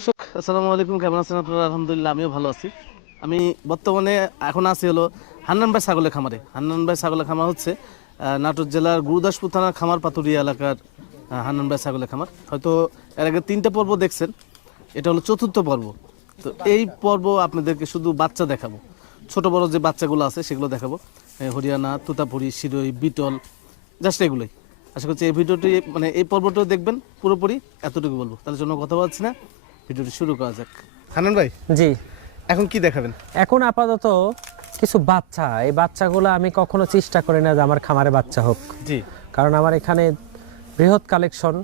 দর্শক আসসালামু আলাইকুম, কেমন আছেন আপনারা? আলহামদুলিল্লাহ আমিও ভালো আছি। আমি বর্তমানে এখন আছি হলো হান্নান ভাই ছাগলের খামারে। হান্নান ভাই ছাগলের খামার হচ্ছে নাটোর জেলার গুরুদাসপুর থানার খামার পাতুরিয়া এলাকার হান্নান ভাই ছাগলের খামার। হয়তো এর আগে 3টা পর্ব দেখছেন, এটা হলো 4র্থ পর্ব। তো এই পর্ব আপনাদেরকে শুধু বাচ্চা দেখাবো, ছোট বড় যে বাচ্চাগুলো আছে সেগুলো দেখাবো। হরিয়ানা, তুতাপুরি, শিরোই, বিটল, জাস্ট এগুলোই। আশা করছি এই ভিডিওটি মানে এই পর্বটাও দেখবেন পুরোপুরি, এতটুকু বলবো। তাহলে জন্য কথা বলছি না, ভিডিওটি শুরু করা যাক। হান্নান ভাই, জি, এখন কি দেখাবেন? এখন আপাতত কিছু বাচ্চা, এই বাচ্চাগুলো আমি কখনো চেষ্টা করি না যে আমার খামারে বাচ্চা হোক। জি, কারণ আমার এখানে বৃহৎ কালেকশন,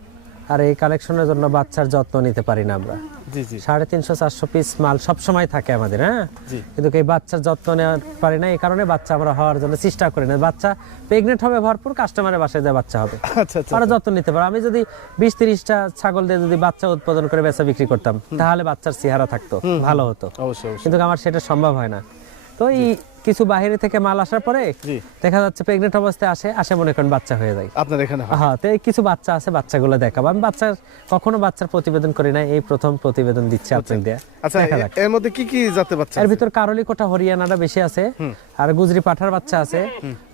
আর এই কালেকশনের জন্য বাচ্চার যত্ন নিতে পারি না আমরা। জি জি 350-400 পিস মাল সবসময় থাকে আমাদের, হ্যাঁ, জি। কিন্তু এই বাচ্চার যত্ন নেওয়ার পারি না, এই কারণে বাচ্চা আমরা হওয়ার জন্য চেষ্টা করি না। বাচ্চা প্রেগনেন্ট হবে ভরপুর, কাস্টমারের বাসায় দেওয়া বাচ্চা হবে, আচ্ছা আচ্ছা। তারা যত্ন নিতে পারে। আমি যদি 20-30টা ছাগল দিয়ে যদি বাচ্চা উৎপাদন করে বেচা বিক্রি করতাম, তাহলে বাচ্চার চেহারা থাকতো, ভালো হতো। অবশ্যই অবশ্যই। কিন্তু আমার সেটা সম্ভব হয় না। তো এই কিছু বাইরে থেকে মাল আসার পরে জি। দেখা যাচ্ছে প্রেগনেন্ট অবস্থায় আসে মনে করেন বাচ্চা হয়ে যায়। আপনার এখানে হয়? হ্যাঁ, তো এই কিছু বাচ্চা আছে, বাচ্চাগুলো দেখাবো। আমি কখনো বাচ্চার প্রতিবেদন করি না, এই প্রথম প্রতিবেদন দিচ্ছি আপনাকে দিয়ে। আচ্ছা, এর মধ্যে কি কি জাতের বাচ্চা এর আছে? ভিতর কারলি কোটা হরিয়ানাটা বেশি আছে, আর গুজরি পাঠার বাচ্চা আছে,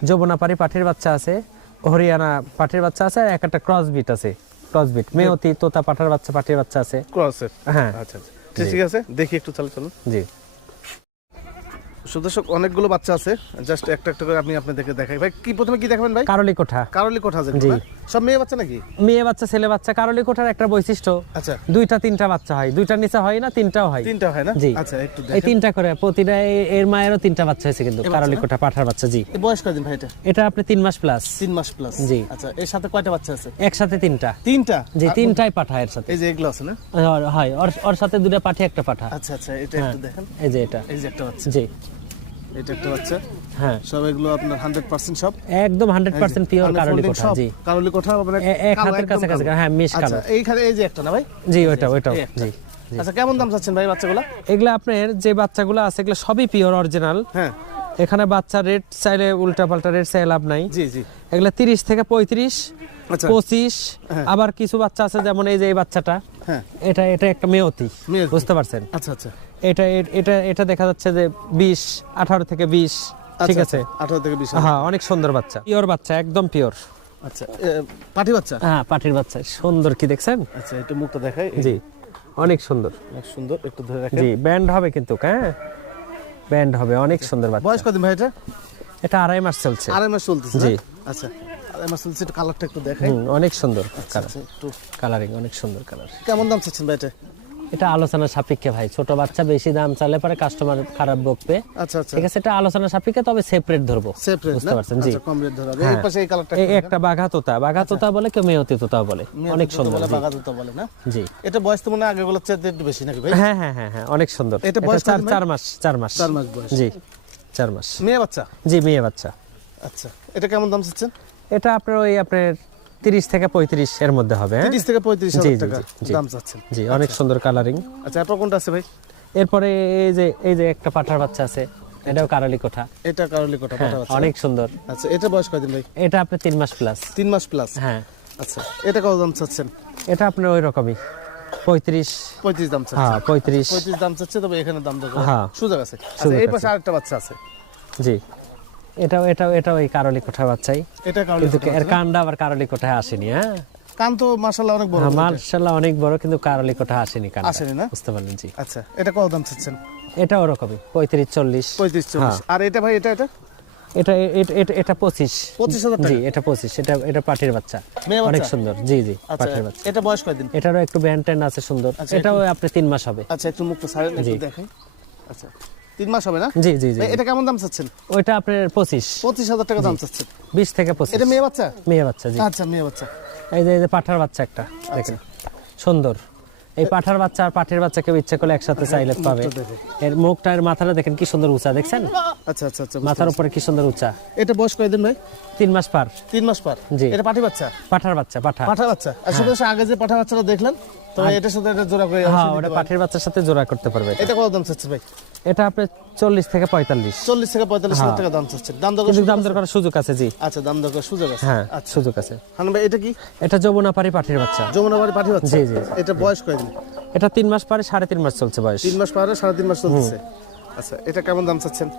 যমুনাপাড়ি পাঠির বাচ্চা আছে, হরিয়ানা পাঠির বাচ্চা আছে, আর একটা ক্রসবিট আছে, ক্রসবিট মেয়তি তোতা পাঠার বাচ্চা, পাঠির বাচ্চা আছে। ক্রসের? হ্যাঁ আচ্ছা আচ্ছা, ঠিক আছে, দেখি একটু চলো। জি। সুদর্শক অনেকগুলো বাচ্চা আছে, জাস্ট একটা একটা করে আমি আপনাদেরকে দেখাই। ভাই কি প্রথমে কি দেখাবেন ভাই? কারলি কোঠা। কারলি কোঠা আছে? জি। সব মেয়ে বাচ্চা নাকি? মেয়ে বাচ্চা ছেলে বাচ্চা। কারলি কোঠার একটা বৈশিষ্ট্য, আচ্ছা, 2-3টা বাচ্চা হয়, 2টার নিচে হয় না, 3টাও হয়। 3টা হয় না? জি। আচ্ছা, একটু এই দেখেন। 3টা করে প্রতিটা, এর মায়েরও 3টা বাচ্চা হয়েছে কিন্তু, কারলি কোঠা পাঠার বাচ্চা। জি। এই বয়স কয়দিন ভাই এটা? এটা আপনি 3 মাস প্লাস। 3 মাস প্লাস? জি। আচ্ছা, এর সাথে কয়টা বাচ্চা আছে? একসাথে 3টা। 3টা? জি, 3টাই পাঠা এর সাথে। এই যে এগুলো আছে না? হয়, ওর সাথে 2টা পাঠি, একটা পাঠা। আচ্ছা আচ্ছা, এটা একটু দেখেন। এই যে এটা। এই যে একটা বাচ্চা, জি। এটা একটা বাচ্চা। হ্যাঁ, সব এগুলো আপনার 100% সব একদম 100% পিওর কারলি কোঠা। জি, কারলি কোঠা মানে এক হাতের কাছে কাছে। হ্যাঁ, মিশ আচ্ছা, কালার। এইখানে এই যে একটা না ভাই? জি, ওইটাও। এই একটা। জি। আচ্ছা, কেমন দাম চাচ্ছেন ভাই বাচ্চাগুলো? এগুলা আপনার যে বাচ্চাগুলো আছে এগুলো সবই পিওর অরিজিনাল। হ্যাঁ। এখানে বাচ্চা রেট চাইলে উল্টা পাল্টা রেট চাইলে লাভ নাই। জি জি। এগুলা 30 থেকে 35, আচ্ছা। 25। হ্যাঁ। আবার কিছু বাচ্চা আছে যেমন এই যে এই বাচ্চাটা, হ্যাঁ। এটা একটা মেয়তি, মেয়তি। বুঝতে পারছেন? আচ্ছা আচ্ছা। এটা দেখা যাচ্ছে যে 18 থেকে 20, ঠিক আছে? 18 থেকে 20। হ্যাঁ, অনেক সুন্দর বাচ্চা, পিওর বাচ্চা, একদম পিওর। আচ্ছা, পাটি বাচ্চা? হ্যাঁ, পাটির বাচ্চা সুন্দর, কি দেখছেন? আচ্ছা, একটু মুখটা দেখাই। জি, অনেক সুন্দর। অনেক সুন্দর, একটু ধরে রাখেন। জি, ব্যান্ড হবে কিন্তু, হ্যাঁ, ব্যান্ড হবে, অনেক সুন্দর বাচ্চা। বয়স কতদিন ভাই এটা? এটা 2.5 মাস চলছে। 2.5 মাস চলতেছে? জি। আচ্ছা, 2.5 মাস চলতেছে। একটু কালারটা একটু দেখাই। অনেক সুন্দর কালার, আচ্ছা, একটু কালারিং অনেক সুন্দর কালার। কেমন দাম চাচ্ছেন ভাই এটা? এটা আলোচনা সাপেক্ষে ভাই, ছোট বাচ্চা বেশি দাম চাইলে পরে কাস্টমার খারাপ বকবে। আচ্ছা আচ্ছা, ঠিক আছে, এটা আলোচনা সাপেক্ষে, তবে সেপারেট ধরবো, সেপারেট বুঝতে না? পারছেন? জি। আচ্ছা, কম রেট ধরা হবে। হ্যাঁ। এই পাশে এই কালারটা এই একটা বাঘা তোতা বলে, কেউ মেয়তি তোতা বলে, অনেক সুন্দর। বলে, জি। বাগাদুতা বলে না? জি। এটা বয়স তো মনে হয় আগেগুলোর চেয়ে একটু বেশি নাকি ভাই? হ্যাঁ হ্যাঁ হ্যাঁ হ্যাঁ, অনেক সুন্দর। এটা বয়স কত ভাই? 4 মাস। 4 মাস 4 মাস বয়স? জি, 4 মাস। মেয়ে বাচ্চা? জি, মেয়ে বাচ্চা। আচ্ছা, এটা কেমন দাম চাচ্ছেন? এটা আপনার 30 থেকে 35 এর মধ্যে হবে। 30 থেকে 35 জি, হাজার জি, টাকা জি। দাম চাচ্ছেন? জি, অনেক সুন্দর কালারিং। আচ্ছা, এরপর কোনটা আছে ভাই? এরপরে এই যে একটা পাঠার বাচ্চা আছে, এটাও কারালি কোঠা। এটা কারলি কোটা হ্যাঁ, পাটা বাচ্চা? অনেক সুন্দর। আচ্ছা, এটা বয়স কয়দিন ভাই? এটা আপনার 3 মাস প্লাস। 3 মাস প্লাস? হ্যাঁ। আচ্ছা, এটা কত দাম চাচ্ছেন? এটা আপনার ওই রকমই 35। 35 দাম চাচ্ছেন? হ্যাঁ, 35। 35 দাম চাচ্ছে, তবে এখানে দাম দর হ্যাঁ, সুযোগ আছে। আচ্ছা, সুযোগ এই আছে। পাশে আরেকটা বাচ্চা আছে। জি, এটা ওই কারলি কোঠা বাচ্চাই, এটা কারলি কিন্তু কোটা এর বাচ্চা না? কানটা আবার কারলি কোঠায় আসেনি। হ্যাঁ, কান তো মাশাআল্লাহ অনেক বড়। মাশাআল্লাহ অনেক বড়, কিন্তু কারলি কোঠা আসেনি, কানটা আসেনি না? বুঝতে পারলেন? জি। আচ্ছা, এটা কত দাম চাচ্ছেন? এটা ওরকমই 35-40। 35-40। আর এটা ভাই, এটা এটা 25। 25,000 টাকা? জি, এটা 25। এটা পাটির বাচ্চা, মেয়ে বাচ্চা? অনেক সুন্দর। জি জি, আচ্ছা, পাটির বাচ্চা। এটা বয়স কয়দিন? এটারও একটু ব্যান্ড ট্যান্ড আছে সুন্দর। আচ্ছা, এটাও আপনি 3 মাস হবে। আচ্ছা, একটু মুখটা সাইলেন্ট একটু জি। দেখাই। আচ্ছা, 3 মাস হবে না? জি জি জি। ভাই, এটা কেমন দাম চাচ্ছেন? ওইটা আপনার 25। 25,000 টাকা দাম চাচ্ছেন? 20 থেকে 25। এটা মেয়ে বাচ্চা? মেয়ে বাচ্চা। জি। আচ্ছা, মেয়ে বাচ্চা। এই যে পাঠার বাচ্চা একটা দেখেন, সুন্দর। এই পাঠার বাচ্চা আর পাঠির বাচ্চা কেউ ইচ্ছা করলে একসাথে চাইলে পাবে। দেখে। এর মুখটা, এর মাথাটা দেখেন কি সুন্দর উঁচা, দেখছেন? আচ্ছা আচ্ছা আচ্ছা, মাথার উপরে কি সুন্দর উঁচা। এটা বয়স কয়দিন ভাই? 3 মাস পার। 3 মাস পার? জি। এটা পাঠি বাচ্চা? পাঠার বাচ্চা, পাঠা। পাঠা বাচ্চা। আর শুধু আগে যে পাঠা বাচ্চাটা দেখলেন, তো এটার সাথে এটা জোড়া করে হ্যাঁ ওটা পাঠির বাচ্চার সাথে জোড়া করতে পারবে এটা। এটা কত দাম চাচ্ছেন ভাই? এটা আপনি 40 থেকে 45। 40 থেকে 45 হাজার টাকা দাম চাচ্ছেন। দাম দর কিন্তু দাম দর করার সুযোগ আছে জি। আচ্ছা, দাম দর করার সুযোগ আছে। হ্যাঁ আচ্ছা সুযোগ আছে। হান্নান ভাই এটা কি? এটা যমুনাপাড়ি পাঠির বাচ্চা। যমুনাপাড়ি পাঠি বাচ্চা? জি, জি। এটা বয়স কয়দিন? এটা 3 মাস পরে 3.5 মাস চলছে বয়স। 3 মাস পারে 3.5 মাস চলতেছে। আচ্ছা, এটা কেমন দাম চাচ্ছেন?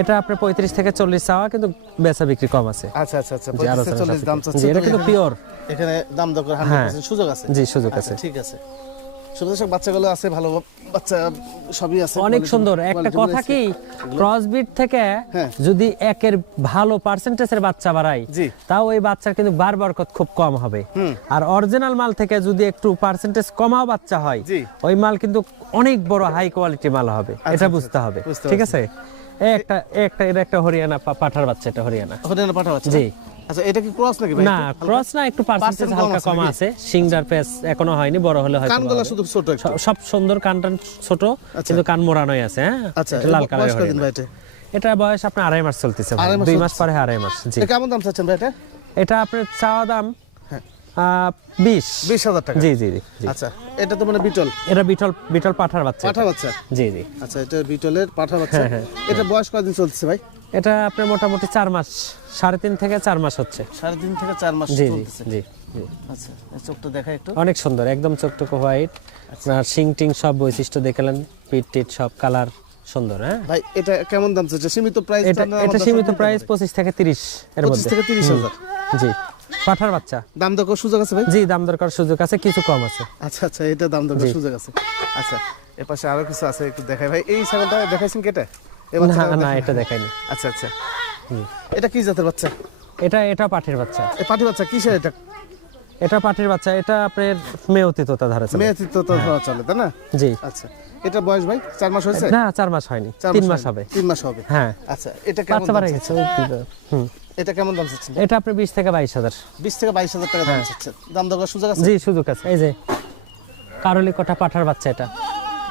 এটা আপনার 35 থেকে 40 চাওয়া, কিন্তু বেচা বিক্রি কম আছে। আচ্ছা আচ্ছা আচ্ছা, জি, 35 থেকে 40 দাম জি, চাচ্ছেন। এটা কিন্তু পিওর। এখানে দাম দর করার 100% সুযোগ আছে। জি সুযোগ আচ্ছা, আছে। ঠিক আছে। সুন্দর বাচ্চাগুলো আছে, ভালো বাচ্চা সবই আছে। অনেক quality- সুন্দর। একটা quality কথা আছে। কি, ক্রসবিট থেকে হ্যাঁ। যদি একের ভালো পার্সেন্টেজের বাচ্চা বাড়ায়, জি। তাও ওই বাচ্চার কিন্তু বারবার খুব কম হবে। আর অরিজিনাল মাল থেকে যদি একটু পার্সেন্টেজ কমাও বাচ্চা হয়, জি। ওই মাল কিন্তু অনেক বড় হাই কোয়ালিটি মাল হবে। এটা বুঝতে হবে, বুঝতে ঠিক আছে? এটা একটা হরিয়ানা পাঠার বাচ্চা, এটা হরিয়ানা। হরিয়ানা পাঠা বাচ্চা? জি। আচ্ছা, এটা কি ক্রস নাকি ভাই? না ক্রস না, একটু পার্সেন্টেজ Percent হালকা কম কম আছে আছে। সিংডার পেস এখনো হয়নি, বড় হলে হয়তো কানগুলো হবে। শুধু ছোট একটু। সব সুন্দর, কানটান ছোট, কিন্তু কান মোড়ানোই আছে। হ্যাঁ আচ্ছা, এটা লাল কালারের বয়স কয়দিন হরিয়ানা। ভাই এটা? এটা বয়স আপনার 2.5 মাস চলতেছে ভাই। 2.5 মাস 2 মাস চলতেছে। পরে 2.5 মাস। জি। এটা কেমন দাম চাচ্ছেন ভাই এটা? এটা আপনার চাওয়া দাম হ্যাঁ। 20 20,000 টাকা? জি জি জি জি। আচ্ছা, এটা তো মানে বিটল এটা বিটল পাঠার বাচ্চা। পাঠা বাচ্চা? জি জি। আচ্ছা, এটা বিটলের পাঠা বাচ্চা। হ্যাঁ, এটা বয়স কয়দিন চলতেছে ভাই? এটা আপনার মোটামুটি 4 মাস, 3.5 থেকে 4 মাস হচ্ছে। 3.5 থেকে 4 মাস জি জি চলতেছে। জি জি। আচ্ছা, এই চোখটা দেখাই একটু। অনেক সুন্দর, একদম চকটকো হোয়াইট। আপনার শিং টিং সব বৈশিষ্ট্য দেখলেন, পিট টিট সব কালার সুন্দর। হ্যাঁ ভাই এটা কেমন দাম চাচ্ছে? সীমিত প্রাইস? এটা সীমিত প্রাইস 25 থেকে 30 এর 25 মধ্যে। থেকে 30,000? জি, পাঠার বাচ্চা। দাম দর করার সুযোগ আছে ভাই? জি, দাম দরকার সুযোগ আছে, কিছু কম আছে। আচ্ছা আচ্ছা, এটা দাম দর করার সুযোগ আছে। আচ্ছা, এর পাশে আরো কিছু আছে, একটু দেখাই ভাই। এই ছাগলটা দেখাইছেন কেটে? না এটা দেখাইনি। আচ্ছা আচ্ছা, এটা কি জাতের বাচ্চা? এটা পাঠির বাচ্চা। এই পাঠি বাচ্চা কিসের এটা? এটা পাঠির বাচ্চা। এটা আপনার মেয়তি তোতা ধরেছে। মেয়ে তো ধরা চলে তাই না? জি। আচ্ছা, এটা বয়স ভাই 4 মাস হয়েছে? না 4 মাস হয়নি, 4 3 মাস হবে। 3 মাস হবে। হ্যাঁ, আচ্ছা, এটা কেমন বাচ্চা দাম বাড়ে চাচ্ছেন? গেছে। হুম। এটা কেমন দাম চাচ্ছেন? এটা আপনি 20 থেকে 22,000। 20 থেকে 22,000 টাকা দাম চাচ্ছেন। দাম দর করার সুযোগ আছে? জি সুযোগ আছে। এই যে কারলি কোঠা পাঠার বাচ্চা এটা।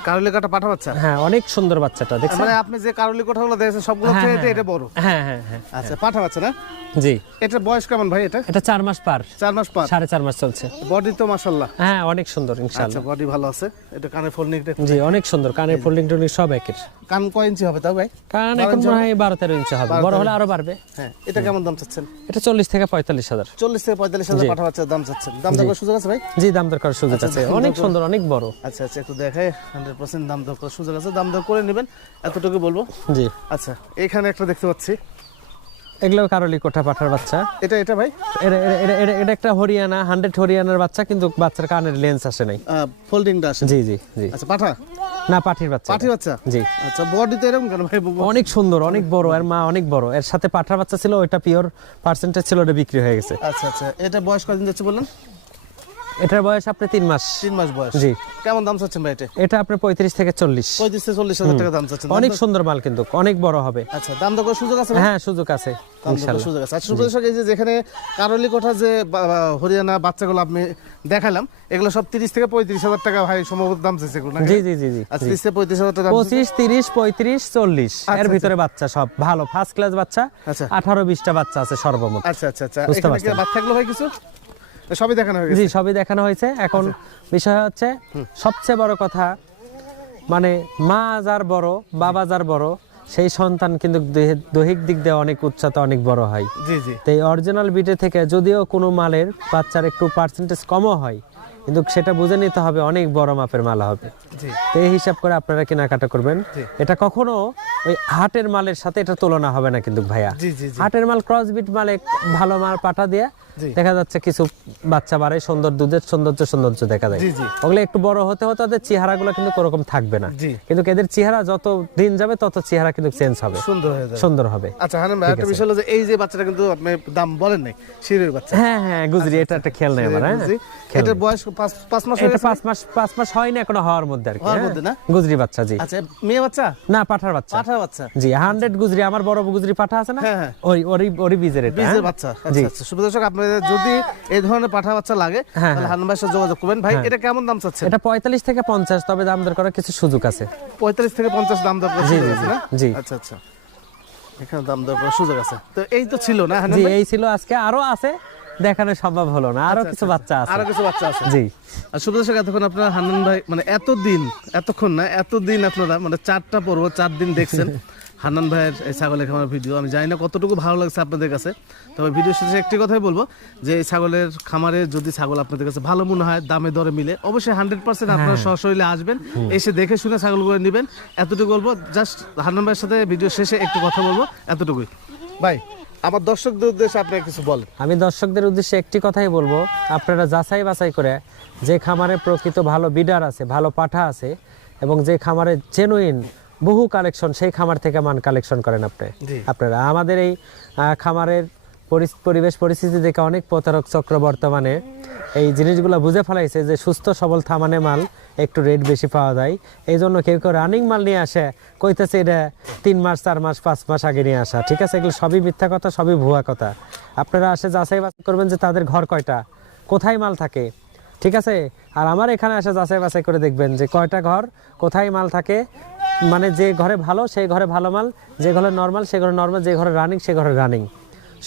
কারলি কাটা পাঠা বাচ্চা? হ্যাঁ, অনেক সুন্দর বাচ্চাটা দেখছেন। মানে আপনি যে কারলি কোঠাগুলো দেখেছেন সবগুলো হ্যাঁ, থেকে এটা বড়? হ্যাঁ হ্যাঁ হ্যাঁ। আচ্ছা, পাঠা বাচ্চা না? জি। এটার বয়স কেমন ভাই এটা? এটা 4 মাস পার, 4 মাস পার? 4.5 মাস চলছে। বডি তো মাশাআল্লাহ। হ্যাঁ, অনেক সুন্দর আচ্ছা, ইনশাআল্লাহ। বডি ভালো আছে। এটা কানের ফোল্ডিংটা? জি, অনেক সুন্দর। কানের ফোল্ডিং টোল্ডিং সব একের। কান কয় ইঞ্চি হবে তাও ভাই? কান এখন মনে হয় 12-13 ইঞ্চি হবে, বড় হলে আরো বাড়বে। হ্যাঁ, এটা কেমন দাম চাচ্ছেন? এটা 40 থেকে 45,000। 40 থেকে 45,000 পাঠা বাচ্চার দাম চাচ্ছেন। দাম দর করার সুযোগ আছে ভাই? জি, দাম দরকার সুযোগ আছে। অনেক সুন্দর, অনেক বড়। আচ্ছা আচ্ছা, একটু দেখাই। 100% দাম দর করার সুযোগ আছে। দাম দর করে নেবেন, এতটুকু বলবো। জি। আচ্ছা, এখানে একটা দেখতে পাচ্ছি। এগুলো কারলি কোঠা পাঠার বাচ্চা। এটা ভাই? এটা একটা হরিয়ানা, 100 হরিয়ানার বাচ্চা, কিন্তু বাচ্চার কানের লেন্স আসে নাই। ফোল্ডিংটা আসে? জি জি জি। আচ্ছা, পাঠা? না, পাঠির বাচ্চা। পাঠি বাচ্চা? জি। আচ্ছা, বডি তো এরকম কেন ভাই? অনেক সুন্দর, অনেক বড়। এর মা অনেক বড়। এর সাথে পাঠার বাচ্চা ছিল, ওইটা পিওর পার্সেন্টেজ ছিল, ওটা বিক্রি হয়ে গেছে। আচ্ছা আচ্ছা, এটা বয়স কতদিন যাচ্ছে বললেন? এটার বয়স আপনি 3 মাস। 3 মাস বয়স? জি। কেমন দাম চাচ্ছেন ভাই এটা? এটা আপনি 35 থেকে 40। 35 থেকে 40,000 টাকা দাম চাচ্ছেন? অনেক সুন্দর মাল, কিন্তু অনেক বড় হবে। আচ্ছা, দাম দর করার সুযোগ আছে ভাই? হ্যাঁ, সুযোগ আছে দাম দর করার ইনশাআল্লাহ। সুযোগ আছে। আচ্ছা, সুপ্রদর্শক, এই যে যেখানে কারলি কোঠা যে হরিয়ানা বাচ্চাগুলো আপনি দেখালাম, এগুলো সব 30 থেকে 35,000 টাকা ভাই সম্ভবত দাম চাইছে এগুলো নাকি? জি জি জি জি। আচ্ছা, 30 থেকে 35,000 টাকা দাম চাইছে। 25, 30, 35, 40 এর আচ্ছা, ভিতরে বাচ্চা সব ভালো ফার্স্ট ক্লাস বাচ্চা। আচ্ছা। 18-20টা বাচ্চা আছে সর্বমোট। আচ্ছা আচ্ছা আচ্ছা, বুঝতে এখানে কি পারছেন। বাচ্চা থাকলো ভাই কিছু? সবই দেখানো হয়ে জি, গেছে? সবই দেখানো হয়েছে। এখন বিষয় হচ্ছে সবচেয়ে বড় কথা, মানে মা যার বড়, বাবা যার বড়, সেই সন্তান কিন্তু দৈহিক দিক দিয়ে অনেক উচ্চতা, অনেক বড় হয়। জি জি। তো এই অরিজিনাল বিটে থেকে যদিও কোনো মালের বাচ্চার একটু পার্সেন্টেজ কমও হয়, কিন্তু সেটা বুঝে নিতে হবে অনেক বড় মাপের মাল হবে। জি। তো এই হিসাব করে আপনারা কেনাকাটা করবেন। এটা কখনো ওই হাটের মালের সাথে এটা তুলনা হবে না কিন্তু ভাইয়া। জি জি জি। হাটের মাল ক্রসবিট মালে ভালো মাল পাঠা দিয়ে জি। দেখা যাচ্ছে কিছু বাচ্চা বাড়ে, সুন্দর দুধের সৌন্দর্য দেখা যায়। জি জি। ওগুলো একটু বড় হতে হতে ওদের চেহারাগুলো কিন্তু ওরকম থাকবে না। জি। কিন্তু এদের চেহারা যত দিন যাবে তত চেহারা কিন্তু চেঞ্জ হবে, সুন্দর হয়ে যাবে। সুন্দর হবে। আচ্ছা হানান ভাই, একটা বিষয় হলো যে এই যে বাচ্চাটা কিন্তু আপনি দাম বলেন নাই, শিরের বাচ্চা। হ্যাঁ হ্যাঁ, গুজরি। এটা একটা খেল নেই আমার। হ্যাঁ, এটা বয়স 5 মাস হয়ে এটা গেছে? 5 মাস হয়নি এখনো, হওয়ার মধ্যে আর কি। হওয়ার হ্যাঁ, মধ্যে না? গুজরি বাচ্চা। জি। আচ্ছা, মেয়ে বাচ্চা? না, পাঠার বাচ্চা। পাঠা বাচ্চা? জি, 100 গুজরি। আমার বড় গুজরি পাঠা আছে না, হ্যাঁ, হ্যাঁ। ওই বীজের এটা। বীজের হ্যাঁ? বাচ্চা? জি। আচ্ছা আচ্ছা, সুপ্রদর্শক, আপনাদের যদি এই ধরনের পাঠা বাচ্চা লাগে হ্যাঁ, তাহলে হানান ভাইয়ের সাথে যোগাযোগ করবেন। ভাই, এটা কেমন দাম চাচ্ছেন? এটা 45 থেকে 50, তবে দাম দর করার কিছু সুযোগ আছে। 45 থেকে 50 দাম দর করার জি, সুযোগ জি, আছে না? জি। আচ্ছা আচ্ছা, এখানে দাম দর করার সুযোগ আছে। তো এই তো ছিল না হানান জি, ভাই? এই ছিল আজকে। আরো আছে, দেখানো সম্ভব হলো না, আরো কিছু বাচ্চা আছে। আরো কিছু বাচ্চা আছে। জি আর সুপ্রদর্শক, এতক্ষণ আপনারা হান্নান ভাই মানে এতদিন আপনারা মানে 4টা পর্ব 4 দিন দেখছেন হান্নান ভাইয়ের এই ছাগলের খামার ভিডিও। আমি জানি না কতটুকু ভালো লাগছে আপনাদের কাছে, তবে ভিডিও শেষে একটি কথাই বলবো যে এই ছাগলের খামারে যদি ছাগল আপনাদের কাছে ভালো মনে হয়, দামে দরে মিলে, অবশ্যই 100% আপনারা সশরীরে আসবেন, এসে দেখে শুনে ছাগলগুলো নেবেন। এতটুকু বলবো। জাস্ট হান্নান ভাইয়ের সাথে ভিডিও শেষে একটু কথা বলবো, এতটুকুই। ভাই, আমার দর্শকদের উদ্দেশ্যে আপনি কিছু বলেন। আমি দর্শকদের উদ্দেশ্যে একটি কথাই বলবো, আপনারা যাচাই বাছাই করে যে খামারে প্রকৃত ভালো বিডার আছে, ভালো পাঠা আছে এবং যে খামারে জেনুইন বহু কালেকশন, সেই খামার থেকে মান কালেকশন করেন আপনারা। আমাদের এই খামারের পরিবেশ পরিস্থিতি দেখে অনেক প্রতারক চক্র বর্তমানে এই জিনিসগুলো বুঝে ফেলাইছে যে সুস্থ সবল থামানে মাল একটু রেট বেশি পাওয়া যায়, এই জন্য কেউ কেউ রানিং মাল নিয়ে আসে, কইতেছে এটা 3 মাস 4 মাস 5 মাস আগে নিয়ে আসা। ঠিক আছে, এগুলো সবই মিথ্যা কথা, সবই ভুয়া কথা। আপনারা আসে যাচাই বাছাই করবেন যে তাদের ঘর কয়টা, কোথায় মাল থাকে। ঠিক আছে, আর আমার এখানে আসে যাচাই বাছাই করে দেখবেন যে কয়টা ঘর, কোথায় মাল থাকে, মানে যে ঘরে ভালো সেই ঘরে ভালো মাল, যে ঘরে নর্মাল সে ঘরে নর্মাল, যে ঘরে রানিং সে ঘরে রানিং,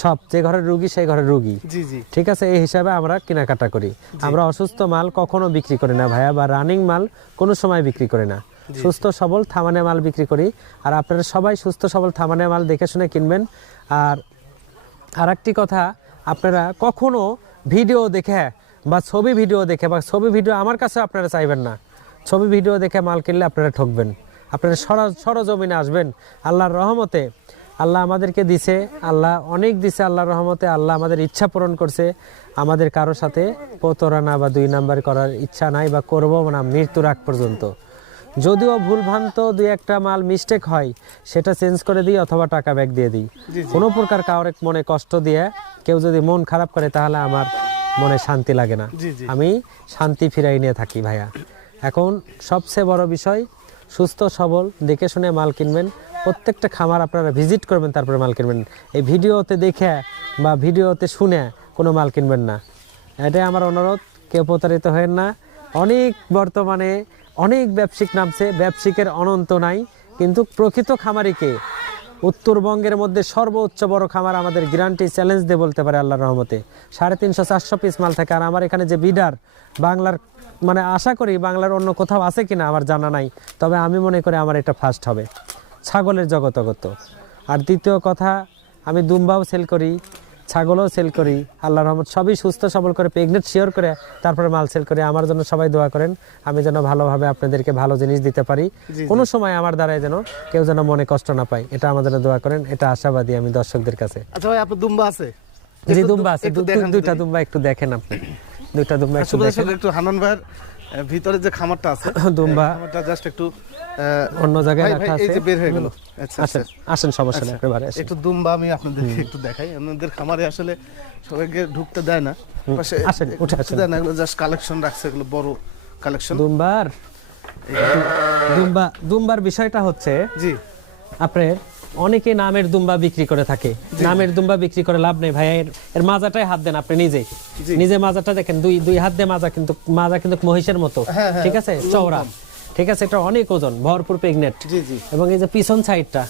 সব যে ঘরের রুগী সেই ঘরের রুগী। জি জি, ঠিক আছে, এই হিসাবে আমরা কেনাকাটা করি। আমরা অসুস্থ মাল কখনো বিক্রি করি না ভাইয়া, বা রানিং মাল কোনো সময় বিক্রি করি না। সুস্থ সবল থামানে মাল বিক্রি করি। আর আপনারা সবাই সুস্থ সবল থামানে মাল দেখে শুনে কিনবেন। আর আরেকটি কথা, আপনারা কখনো ভিডিও দেখে বা ছবি ভিডিও দেখে বা ছবি ভিডিও আমার কাছে আপনারা চাইবেন না। ছবি ভিডিও দেখে মাল কিনলে আপনারা ঠকবেন। আপনারা সরজমিনে আসবেন। আল্লাহর রহমতে আল্লাহ আমাদেরকে দিছে, আল্লাহ অনেক দিছে, আল্লাহর রহমতে আল্লাহ আমাদের ইচ্ছা পূরণ করছে। আমাদের কারো সাথে প্রতারণা বা 2 নাম্বার করার ইচ্ছা নাই বা করবো না মৃত্যুর আগ পর্যন্ত। যদিও ভুলভ্রান্ত 2-1টা মাল মিস্টেক হয়, সেটা চেঞ্জ করে দিই অথবা টাকা ব্যাক দিয়ে দিই। কোনো প্রকার কারোর মনে কষ্ট দিয়ে কেউ যদি মন খারাপ করে তাহলে আমার মনে শান্তি লাগে না, আমি শান্তি ফিরাই নিয়ে থাকি ভাইয়া। এখন সবচেয়ে বড় বিষয়, সুস্থ সবল দেখে শুনে মাল কিনবেন। প্রত্যেকটা খামার আপনারা ভিজিট করবেন, তারপরে মাল কিনবেন। এই ভিডিওতে দেখে বা ভিডিওতে শুনে কোনো মাল কিনবেন না, এটাই আমার অনুরোধ। কেউ প্রতারিত হবেন না। অনেক বর্তমানে অনেক ব্যবসায়িক নামছে, ব্যবসায়িকের অনন্ত নাই, কিন্তু প্রকৃত খামারিকে উত্তরবঙ্গের মধ্যে সর্বোচ্চ বড় খামার আমাদের গ্যারান্টি চ্যালেঞ্জ দিয়ে বলতে পারে আল্লাহর রহমতে। 350-400 পিস মাল থাকে। আর আমার এখানে যে বিডার বাংলার, মানে আশা করি বাংলার অন্য কোথাও আছে কিনা আমার জানা নাই, তবে আমি মনে করি আমার এটা ফার্স্ট হবে ছাগলের জগতগত। আর দ্বিতীয় কথা, আমি দুম্বাও সেল করি, ছাগলও সেল করি, আল্লাহর রহমত সবই সুস্থ সবল করে প্রেগনেন্ট শিওর করে তারপরে মাল সেল করি। আমার জন্য সবাই দোয়া করেন, আমি যেন ভালোভাবে আপনাদেরকে ভালো জিনিস দিতে পারি। কোনো সময় আমার দ্বারাই যেন কেউ যেন মনে কষ্ট না পায়, এটা আমার জন্য দোয়া করেন, এটা আশাবাদী আমি দর্শকদের কাছে। আচ্ছা ভাই, আপনার দুম্বা আছে? জি, দুম্বা আছে, 2টা দুম্বা একটু দেখেন আপনি, 2টা দুম্বা একটু দেখেন। একটু হান্নান ভাইয়ের ভিতরে যে খামারটা আছে, দুম্বা খামারটা জাস্ট একটু অন্য জায়গায় রাখা আছে। এই যে বের হয়ে গেল। আচ্ছা আসেন, সমস্যা নেই, একেবারে আসেন। একটু দুম্বা আমি আপনাদেরকে একটু দেখাই। আপনাদের খামারে আসলে সবাইকে ঢুকতে দেয় না, পাশে আসেন, উঠে আসেন। দেয় না, এগুলো জাস্ট কালেকশন রাখছে, এগুলো বড় কালেকশন। দুম্বার বিষয়টা হচ্ছে, জি, আপনার অনেকে নামের দুম্বা বিক্রি করে থাকে। নামের দুম্বা বিক্রি করে লাভ নেই ভাই, এর মাজাটাই হাত দেন আপনি নিজে মাজাটা দেখেন, দুই হাত দিয়ে মাজা কিন্তু মহিষের মতো। ঠিক আছে, চওড়া, ঠিক আছে, এটা অনেক ওজন, ভরপুর প্রেগনেন্ট। এবং এই যে পিছন সাইডটা,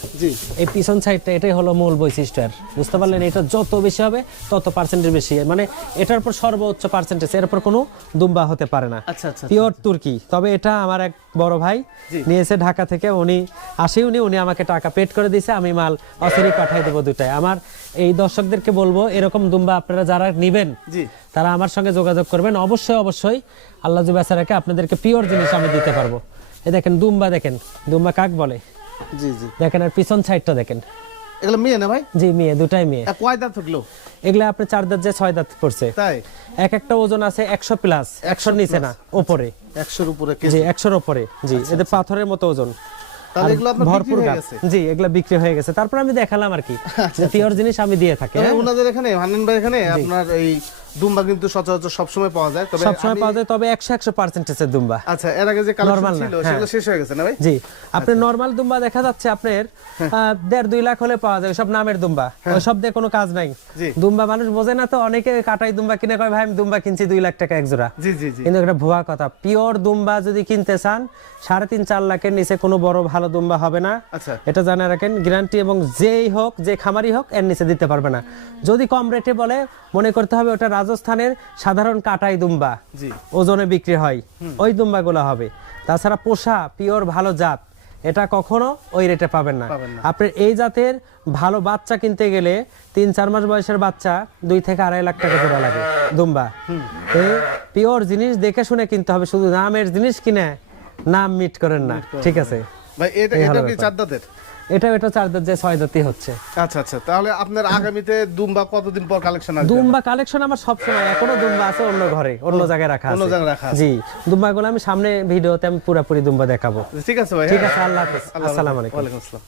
এই পিছন সাইডটা এটাই হলো মূল বৈশিষ্ট্য। বুঝতে পারলেন, এটা যত বেশি হবে তত পার্সেন্টেজ বেশি, মানে এটার উপর সর্বোচ্চ পার্সেন্টেজ, এর উপর কোনো দুম্বা হতে পারে না। পিওর তুর্কি। তবে এটা আমার এক বড় ভাই নিয়েছে ঢাকা থেকে, উনি আমাকে টাকা পেড করে দিয়েছে, আমি মাল অসেরি পাঠাই দেবো 2টায়। আমার এই দর্শকদেরকে বলবো, এরকম দুম্বা আপনারা যারা নিবেন তারা আমার সঙ্গে যোগাযোগ করবেন। অবশ্যই আল্লাহ বেচারাকে আপনাদেরকে পিওর জিনিস আমি দিতে পারবো। এই দেখেন দুম্বা, দেখেন দুম্বা কাক বলে, দেখেন, আর পিছন সাইডটা দেখেন। এগুলো মেয়ে না ভাই? জি, মেয়ে, 2টাই মেয়ে। কয় দাঁত হলো এগুলা আপনি 4 দাঁত যে 6 দাঁত পড়ছে। তাই? এক একটা ওজন আছে 100 প্লাস, 100 নিচে না, উপরে 100-র উপরে। জি, 100-র উপরে। জি, এদের পাথরের মতো ওজন। তাহলে এগুলো আপনার ভরপুর বিক্রি হয়ে গাছ। গেছে? জি, এগুলা বিক্রি হয়ে গেছে। তারপর আমি দেখালাম আর কি যে পিওর জিনিস আমি দিয়ে থাকি। ওনাদের এখানে হান্নান ভাই এখানে আপনার এই দুম্বা কিন্তু সচরাচর সবসময় পাওয়া যায়, তবে সবসময় পাওয়া যায়, তবে 100% দুম্বা। আচ্ছা, এর আগে যে কালেকশন Normal না, ছিল হ্যাঁ। সেগুলো শেষ হয়ে গেছে না ভাই? জি, আপনি নরমাল দুম্বা দেখা যাচ্ছে আপনার 1.5-2 লাখ হলে পাওয়া যায়, সব নামের দুম্বা, ওই সব দিয়ে কোনো কাজ নাই। জি। দুম্বা মানুষ বোঝে না তো, অনেকে কাটাই দুম্বা কিনে কয় ভাই আমি দুম্বা কিনছি 2 লাখ টাকা এক জোড়া। জি জি জি। কিন্তু এটা ভুয়া কথা। পিওর দুম্বা যদি কিনতে চান 3.5-4 লাখের নিচে কোনো বড় ভালো দুম্বা হবে না, আচ্ছা। এটা জানা রাখেন, গ্যারান্টি। এবং যেই হোক, যে খামারি হোক, এর নিচে দিতে পারবে না। যদি কম রেটে বলে, মনে করতে হবে ওটা রাজস্থানের সাধারণ কাটাই দুম্বা, জি। ওজনে বিক্রি হয়, ওই দুম্বাগুলো হবে। তাছাড়া পোষা পিওর ভালো জাত এটা কখনো ওই রেটে পাবেন না। পাবেন না। আপনার এই জাতের ভালো বাচ্চা কিনতে গেলে 3-4 মাস বয়সের বাচ্চা 2 থেকে 2.5 লাখ টাকা জোড়া লাগে দুম্বা। এই পিওর জিনিস দেখে শুনে কিনতে হবে, শুধু নামের জিনিস কিনে নাম মিট করেন না, ঠিক আছে ভাই এটা এই এটা হলো কি ব্যাপার। 4 দাঁতের? এটা 4 দাঁত, যে 6 দাঁতই হচ্ছে। আচ্ছা আচ্ছা, তাহলে আপনার আগামীতে দুম্বা কতদিন পর কালেকশন আসবে? দুম্বা কালেকশন আমার সব সময়, এখনো দুম্বা আছে অন্য ঘরে, অন্য জায়গায় রাখা অন্য আছে। জায়গায় রাখা আছে। জি, দুম্বাগুলো আমি সামনে ভিডিওতে আমি পুরোপুরি দুম্বা দেখাবো। ঠিক আছে ভাই, ঠিক হ্যাঁ। আছে, আল্লাহ হাফেজ, আল্লাহ হাফেজ। আসসালামু আলাইকুম। ওয়ালাইকুম আসসালাম।